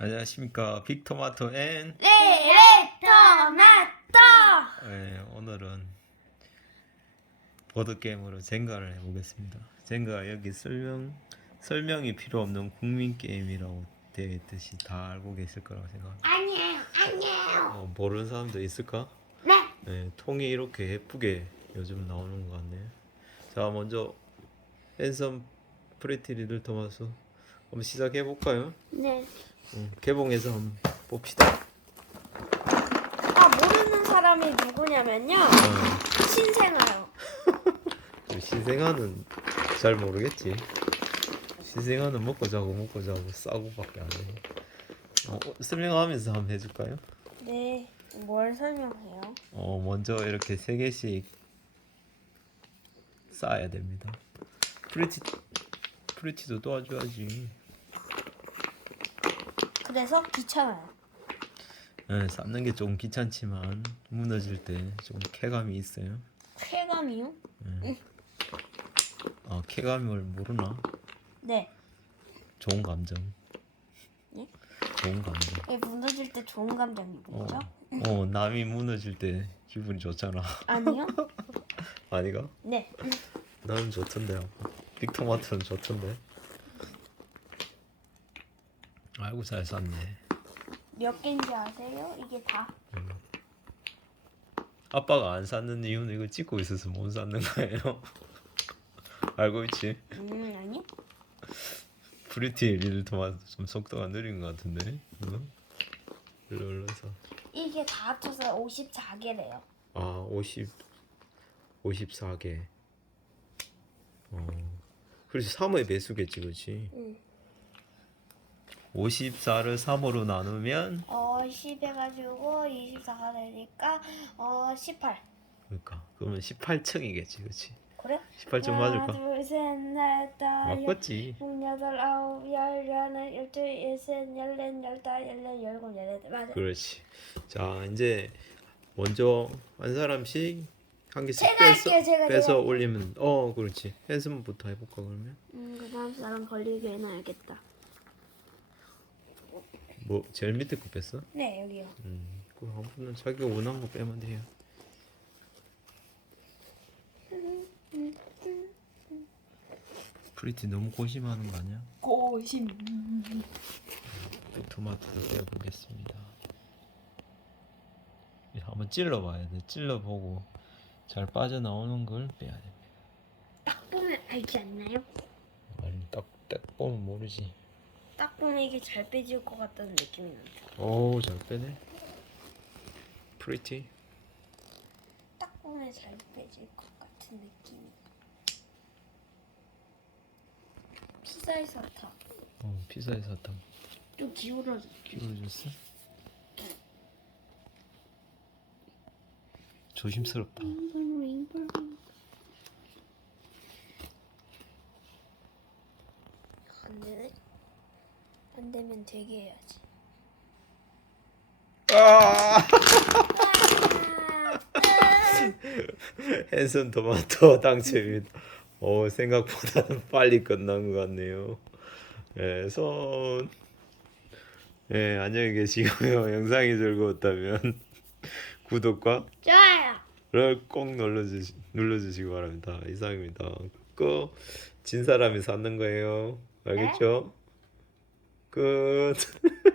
안녕하십니까. 빅토마토 앤 네, 레레토마토! 네, 오늘은 보드게임으로 젠가를 해보겠습니다. 젠가 여기 설명, 설명이 필요 없는 국민 게임이라고 되어 있듯이 다 알고 계실 거라고 생각합니다. 아니에요 아니에요! 어, 모르는 사람도 있을까? 네! 네, 통이 이렇게 예쁘게 요즘 나오는 것 같네요. 자 먼저 핸섬 프레티 리들 토마스 한번 시작해 볼까요? 네. 음, 개봉해서 한번 봅시다 아 모르는 사람이 누구냐면요 어. 신생아요 신생아는 잘 모르겠지. 신생아는 먹고 자고 먹고 자고 싸고밖에 안 해. 어, 설명하면서 한번 해줄까요? 네 뭘 설명해요 어, 먼저 이렇게 세 개씩 쌓아야 됩니다. 프리티 프리티도 도와줘야지. 그래서 귀찮아요 네, 쌓는 게 좀 귀찮지만 무너질 때 좀 쾌감이 있어요. 쾌감이요? 어, 쾌감을 모르나? 네 좋은 감정. 예? 좋은 감정. 이게 무너질 때 좋은 감정이 어, 뭐죠? 어, 남이 무너질 때 기분이 좋잖아. 아니요? 아니가? 네 나는 좋던데. 빅토마토는 좋던데. 아이고 잘 쌌네. 몇 개인지 아세요? 이게 다 아빠가 안 쌌는 이유는 이거 찍고 있어서 못 쌌는 거예요. 알고 있지? 음, 아니? 프리티 리들 토마토 좀 속도가 느린 것 같은데. 응? 일로 올라서. 이게 다 합쳐서 54개래요 아, 50 54개. 어. 그렇지 3의 배수겠지, 그렇지? 응. 54를 3으로 나누면 어, 10 해가지고 24가 되니까 어, 18 그러니까 그러면 18층이겠지, 그렇지? 그래? 18층 하나, 맞을까? 둘, 셋, 넷, 맞겠지. 여- 여덟, 아홉, 열, 열하나, 열둘, 열셋, 열넷, 열다, 열넷, 열곱, 열여덟 맞아 그렇지. 자, 이제 먼저 한 사람씩 한 개씩 제가 빼서 할게요, 제가, 빼서 제가. 올리면 어, 그렇지. 핸스부터 해볼까 그러면? 음, 그 다음 사람 걸리게 해놔야겠다 뭐 제일 밑에 거 뺐어? 네 여기요 음, 그한 분은 자기가 원하는 거 빼면 돼요. 프리티 너무 고심하는 거 아니야? 고심 토마토도 빼보겠습니다. 예, 한번 찔러봐야 돼. 찔러보고 잘 빠져나오는 걸 빼야 됩니다. 딱 보면 알지 않나요? 아니 딱, 딱 보면 모르지. 딱 보면 이게 잘 빼질 것 같다는 느낌이 난다 오, 잘 빼네. 프리티. 딱 보면 잘 빼질 것 같은 느낌이 피자의 사탕 어, 피자의 사탕 좀 기울어져 끼워줬어? 조심스럽다. 안 되네 안 되면 되게 해야지 아! 헨슨 토마토 당첨입니다. 오, 생각보다는 빨리 끝난 것 같네요. 예, 손. 예, 안녕히 계시고요. 영상이 즐거웠다면 구독과 좋아요 꼭 눌러주시, 눌러주시기 바랍니다. 이상입니다. 꼭진 사람이 사는 거예요. 알겠죠? 끝.